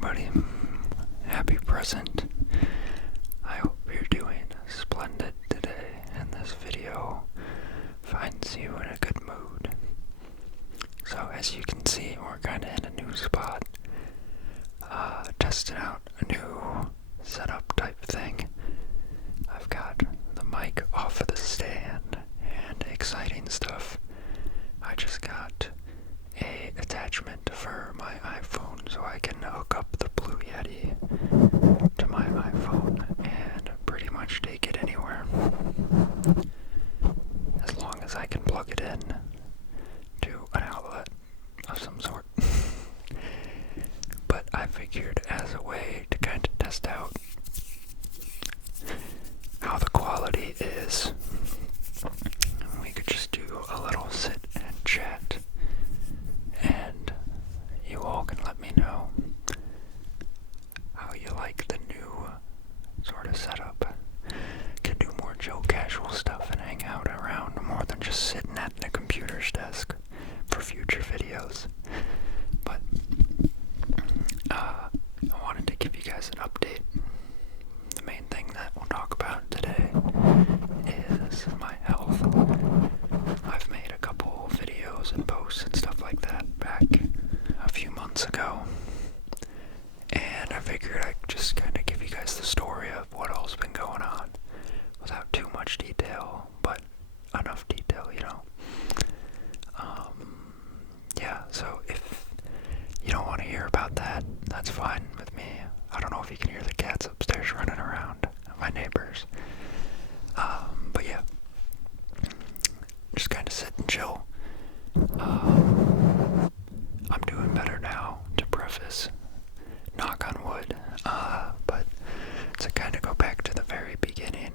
everybody. Happy present. I hope you're doing splendid today, and this video finds you in a good mood. So as you can see, we're kind of in a new spot. Testing out a new setup type thing. I've got the mic off of the stand, and exciting stuff. I just got a attachment for my iPhone so I can hook up the Blue Yeti to my iPhone and pretty much take it anywhere as long as I can plug it in to an outlet of some sort. But I figured as a way to kind of test out how the quality is, we could just do a little sit and chat, and you all can let me know how you like the new sort of setup. Can do more chill casual stuff and hang out around more than just sitting at the computer's desk for future videos. But I wanted to give you guys an update. The main thing that we'll talk about today is my health. I've made a couple videos and posts and stuff like that back a few months ago, and I figured I'd just kind of give you guys the story of what all's been going on without too much detail, but enough detail, you know. Yeah, so if you don't want to hear about that, that's fine with me. I don't know if you can hear the cats upstairs running around, my neighbors. But yeah, just kind of sit and chill. I'm doing better now, to preface, knock on wood. But to kind of go back to the very beginning,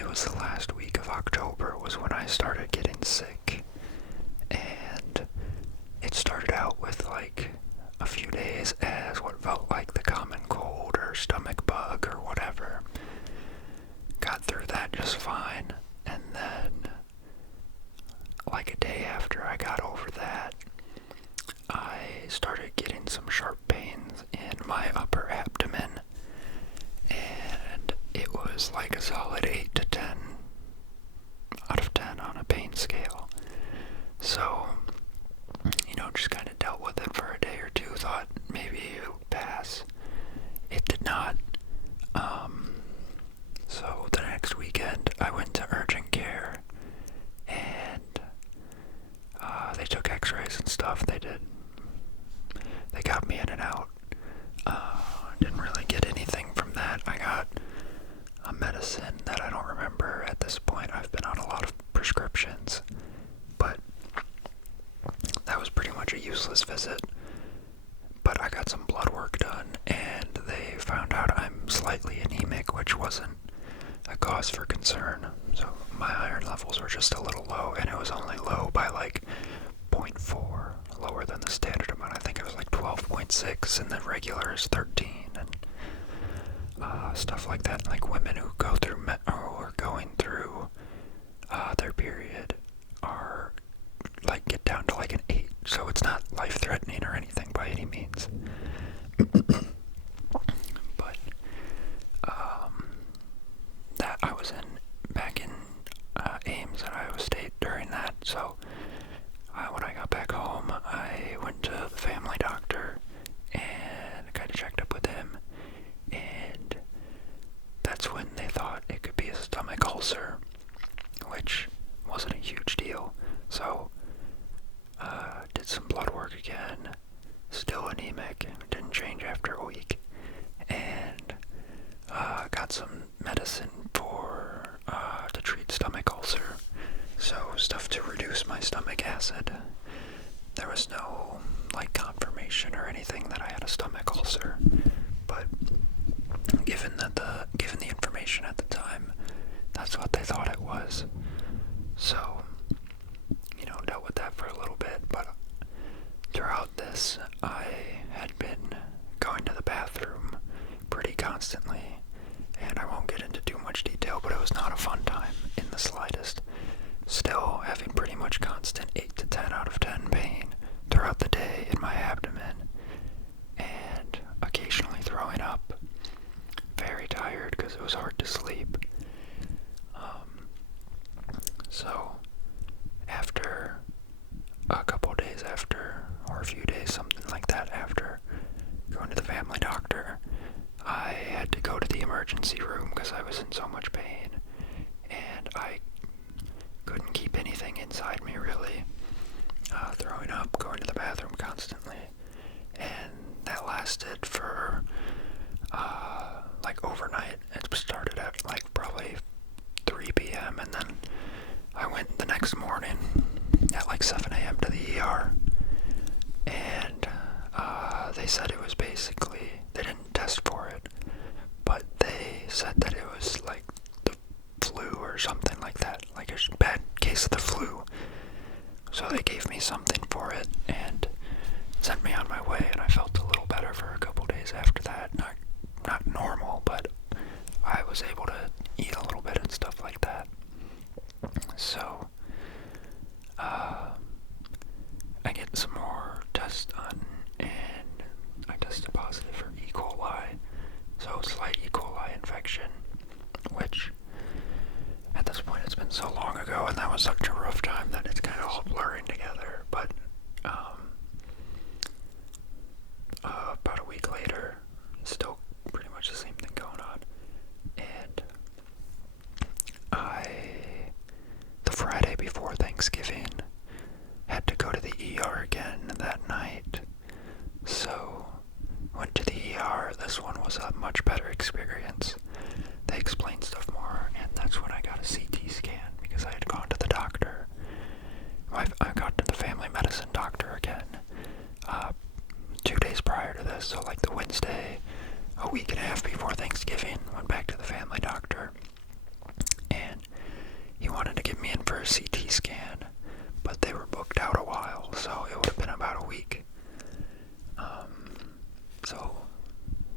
it was the last week of October was when I started getting sick. And it started out with like a few days as what felt like the common cold or stomach bug or whatever. Got through that just fine, and then like a day after I got over that, I started getting some sharp pains in my upper abdomen, and it was like a solid 8 to 10 out of 10 on a pain scale. So, just kind of dealt with it for a day or two, thought maybe it would pass. It did not. So the next weekend I went to urgent care, and they took x-rays and stuff. They got me in and out. Didn't really get anything from that. I got a medicine that I don't remember at this point. I've been on a lot of prescriptions, but that was pretty much a useless visit. But I got some blood work done, and they found out I'm slightly anemic, which wasn't a cause for concern. So my iron levels were just a little low, and it was only low by like 0.4, lower than the standard amount. I think it was like 12.6, and the regular is 13, and stuff like that. Like women who go through or are going through their period are like get down to like an 8, so it's not life-threatening or anything by any means. But that I was back in Ames at Iowa State during that, so when I got back home, I went to the family doctor and kind of checked up with him, and that's when they thought it could be a stomach ulcer, which wasn't a huge deal. So did some blood work again, still anemic, didn't change after a week, and got some medicine to treat stomach ulcer, so stuff to reduce my stomach acid. There was no like confirmation or anything that I had a stomach ulcer, but given the information at the time, that's what they thought it was. So dealt with that for a little bit, but throughout this, I had been going to the bathroom pretty constantly, and I won't get into too much detail, but it was not a fun time in the slightest. Still having pretty much constant 8 to 10 out of 10 pain throughout the day in my abdomen, emergency room because I was in so much pain, and I couldn't keep anything inside me really, throwing up, going to the bathroom constantly, and that lasted for like overnight. It started at like probably 3 p.m. and then I went the next morning at like 7 a.m. to the ER, and they said it was basically, they didn't test for it, but they said that it was like the flu or something like that, like a bad case of the flu. So they gave me something for it and sent me on my way, and I felt a little better for a couple days after that. Not normal, but I was able to eat a little bit and stuff like that. So I get some more tests done, and I tested positive for E. coli, so slight E. coli infection, which at this point it's been so long ago, and that was such a rough time that it's kind of all blurring together. But about a week later, still pretty much the same thing going on, and the Friday before Thanksgiving, had to go to the ER again that night. So went to the ER. This one was a much better experience. They explained stuff more, and that's when I got a CT scan because I had gone to the doctor. I got to the family medicine doctor again 2 days prior to this, so like the Wednesday, a week and a half before Thanksgiving, went back to the family doctor, and he wanted to get me in for a CT scan, but they were booked out a while, so it would have been about a week. So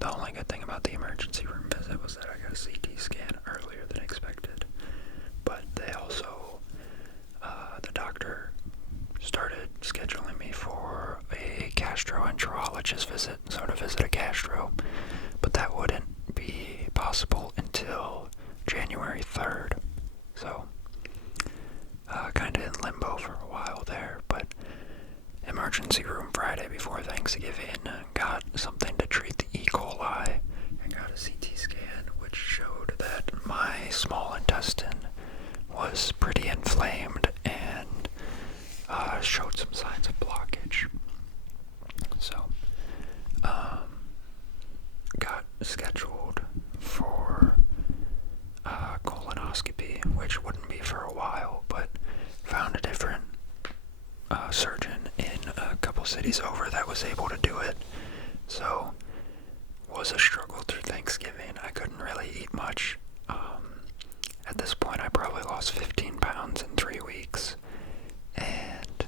the only good thing about the emergency room visit was that I got a CT scan earlier than expected, but they also, the doctor started scheduling me for a gastroenterologist visit, so to visit a gastro, but that wouldn't be possible until January 3rd, so kind of in limbo for a while there. But emergency room Friday before Thanksgiving, got something to treat the E. coli, and got a CT scan which showed that my small intestine was pretty inflamed and showed some signs of blockage. So got scheduled for colonoscopy, which wouldn't be for a while, but found a different surgeon in a couple cities over that was able to do it. So was a struggle through Thanksgiving. I couldn't really eat much. At this point I probably lost 15 pounds in 3 weeks, and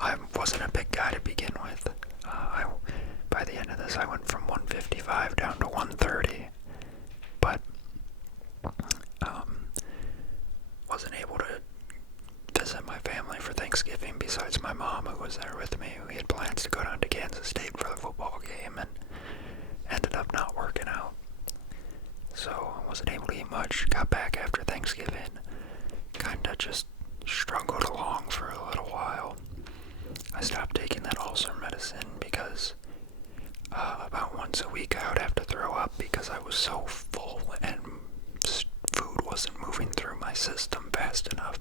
I wasn't a big guy to begin with. By the end of this I went from 155 down to 130, but wasn't able to visit my family for Thanksgiving besides my mom, who was there with me. We had plans to go down to Kansas State for the football game and ended up not working out. So I wasn't able to eat much. Got back after Thanksgiving, kinda just struggled along for a little while. I stopped taking that ulcer medicine because about once a week I would have to throw up because I was so full and food wasn't moving through my system fast enough.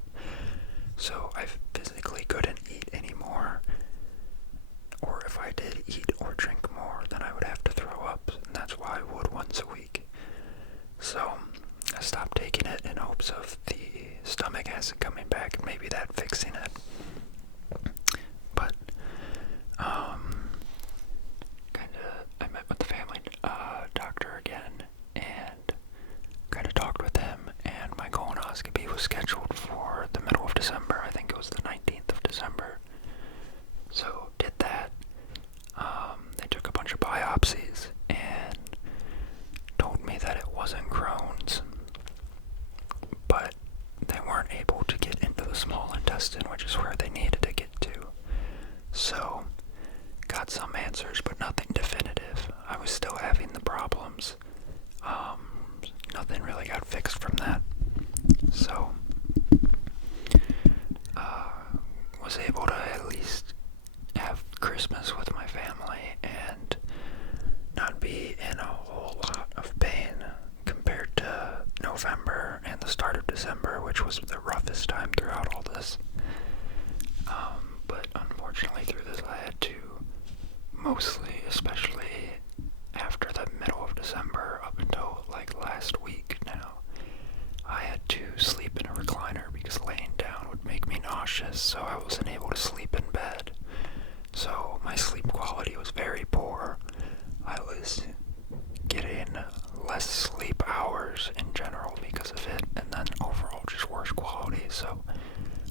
So I physically couldn't eat anymore, or if I did eat or drink more, then I would have to throw up, and that's why I would once a week. So I stopped taking it in hopes of the stomach acid coming back and maybe that fixing it. But I met with the family doctor again and kinda talked with him, and my colonoscopy was scheduled for the middle of December. I think it was the 19th of December. So did that. They took a bunch of biopsies and told me that it wasn't Crohn's, but they weren't able to get into the small intestine, which is where they needed to get to. So got some answers, but nothing definitive. I was still having the problems. Nothing really got fixed from that. So was able to at least have Christmas with my family and not be in a whole lot of pain compared November and the start of December, which was the roughest time throughout all this. But unfortunately through this I had to mostly, especially after the middle of December up until like last week now, I had to sleep in a recliner because laying down would make me nauseous, so I wasn't able to sleep in bed. So my sleep quality was very poor. I was getting less sleep hours in general because of it, and then overall just worse quality, so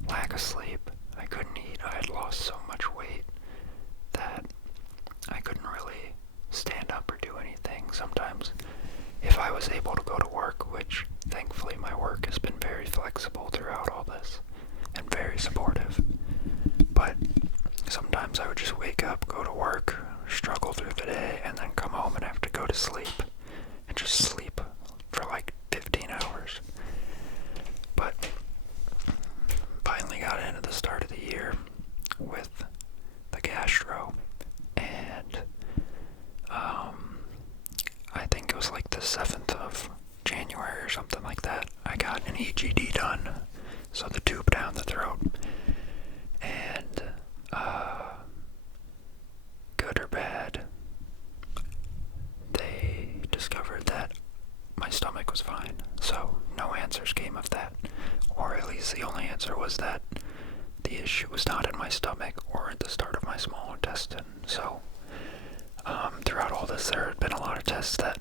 lack of sleep. I couldn't eat. I had lost so much weight that I couldn't really stand up or do anything. Sometimes if I was able to go to work, which thankfully my work has been very flexible throughout all this and very supportive, but sometimes I would just wake up, go to work, struggle through the day, and then come home and have to go to sleep and just sleep for like 15 hours. But finally got into the start of the year with the gastro, and I think it was like the 7th of January or something like that, I got an EGD done, so the tube down the throat, and good or bad, they discovered that my stomach was fine, so no answers came of that, or at least the only answer was that the issue was not in my stomach or at the start of my small intestine. So throughout all this there had been a lot of tests that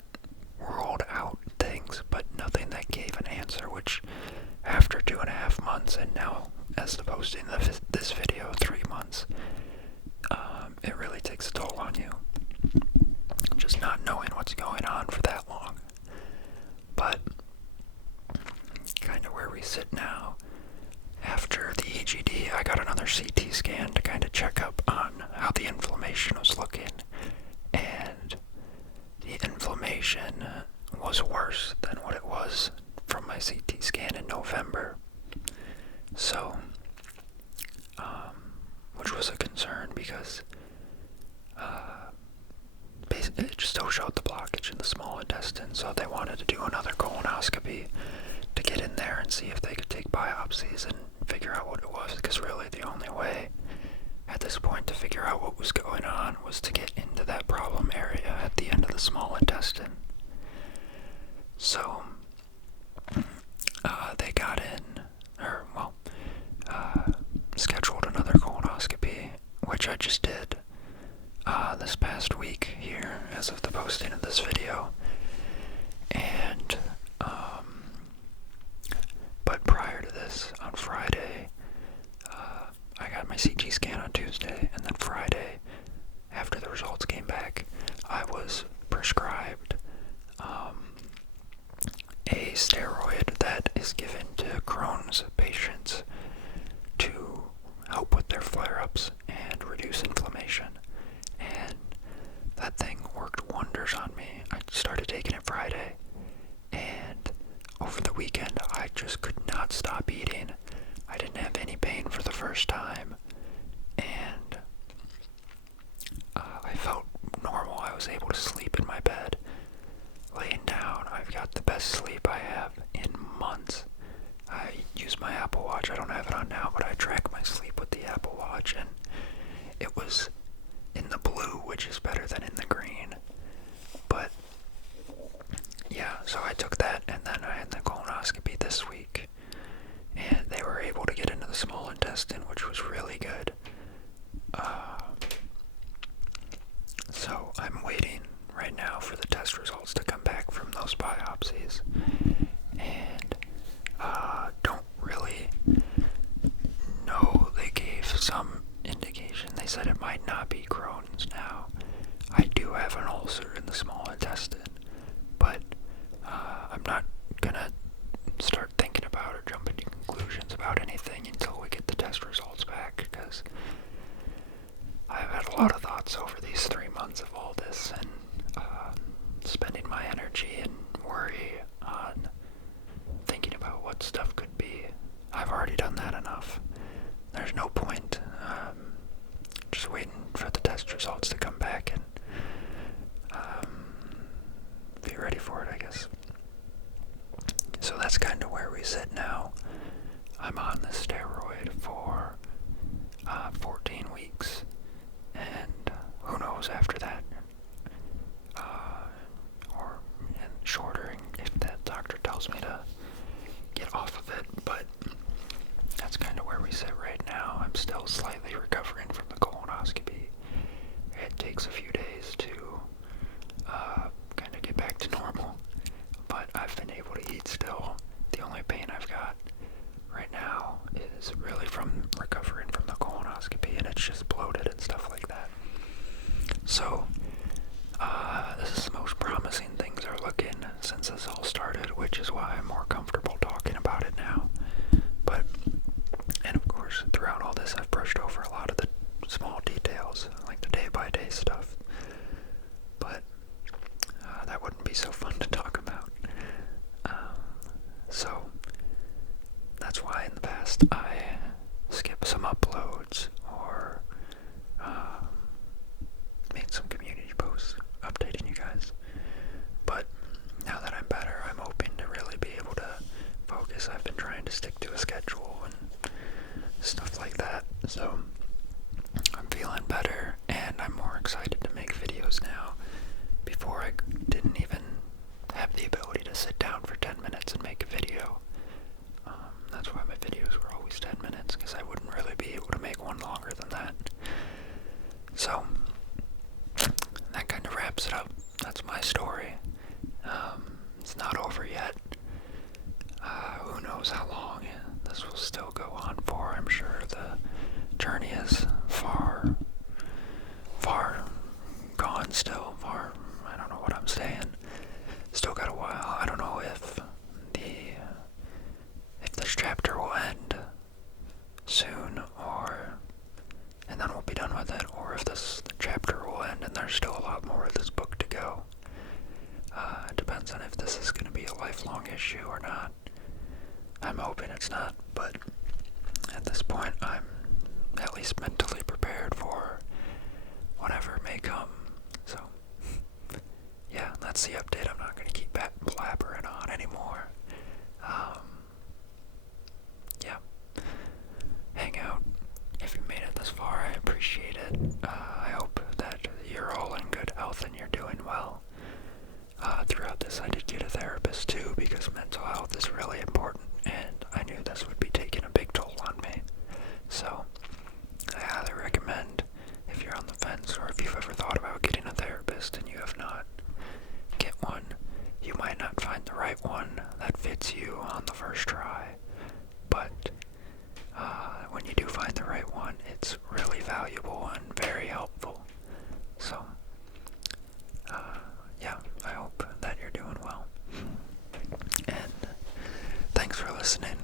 ruled out things, but nothing that gave an answer, which after 2.5 months, and now as to posting this video 3 months, it really takes a toll on you, just not knowing what's going on for that long. But kind of where we sit now, after the EGD, I got another CT scan to kind of check up on how the inflammation was looking, and the inflammation was worse than what it was from my CT scan in November. So, which was a concern because it still showed the blockage in the small intestine, so they wanted to do another colonoscopy to get in there and see if they could take biopsies and figure out what it was, because really the only way at this point to figure out what was going on was to get into that problem area at the end of the small intestine. So they got in, scheduled another colonoscopy, which I just did this past week here as of the posting of this video. And but prior to this, on Friday, I got my CT scan on Tuesday, and then Friday, after the results came back, I was prescribed a steroid that is given to Crohn's patients to help with their flare-ups and reduce inflammation. And that thing worked wonders on me. I started taking it Friday, and over the weekend I just could not stop eating. I didn't have any pain for the first time, and I felt normal. I was able to sleep in my bed. Laying down, I've got the best sleep I have in months. I use my Apple Watch. I don't have it on now, but I track my sleep with the Apple Watch, and it was in the blue, which is better than in the green. But yeah, so I took that, and then I had the colonoscopy this week, and they were able to get into the small intestine, which was really good. So I'm waiting right now for the test results to come back from those biopsies, and don't really know. They gave some indication. They said it might not be Crohn's now. I do have an ulcer in the small intestine, but I'm not gonna start thinking about or jumping to conclusions about anything until we get the test results back, because I've had a lot of thoughts over these 3 months of all this, and spending my energy and worry on thinking about what stuff could be. I've already done that enough. There's no point just waiting for the test results to come back and be ready for it, I guess. So takes a few days to kind of get back to normal, but I've been able to eat still. The only pain I've got right now is really from recovering from the colonoscopy, and it's just bloated and stuff like that. So, this is the most promising things are looking since this all started, which is why I'm more comfortable talking about it now. But, and of course, throughout all this, I've brushed over a lot of the small details, like the day-by-day stuff. But, that wouldn't be so fun to talk about. So, that's why in the past I skipped some uploads or made some community posts updating you guys. But now that I'm better, I'm hoping to really be able to focus. I've been trying to stick to a schedule and stuff like that. So I'm feeling better, and I'm more excited to make videos now. Before, I didn't even have the ability to sit down for 10 minutes and make a video. That's why my videos were always 10 minutes, because I wouldn't really be able to make one longer than that. So, that kind of wraps it up. That's my story. It's not over yet. Who knows how long this will still go on for. I'm sure the journey is far gone still. I don't know what I'm saying. Still got a while. I don't know if this chapter will end soon, and then we'll be done with it, or if the chapter will end and there's still a lot more of this book to go. It depends on if this is going to be a lifelong issue or not. I'm hoping it's not, but at this point I'm at least mentally prepared for whatever may come. So, yeah, that's the update. I'm not going to keep blabbering on anymore. Yeah. Hang out. If you made it this far, I appreciate it. I hope that you're all in good health and you're doing well. Throughout this, I did get a therapist too, because mental health is really important, and I knew this would be taking a big toll on me. So, I highly recommend, if you're on the fence, or if you've ever thought about getting a therapist and you have not, get one. You might not find the right one that fits you on the first try, but when you do find the right one, it's really valuable and very helpful. So, yeah, I hope that you're doing well. And thanks for listening.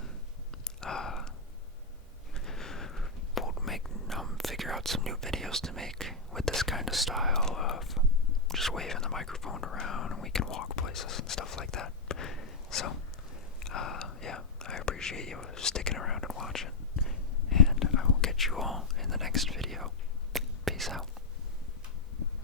We'll figure out some new videos to make with this kind of style of just waving the microphone around, and we can walk places and stuff like that. So, yeah, I appreciate you sticking around and watching, and I will catch you all in the next video.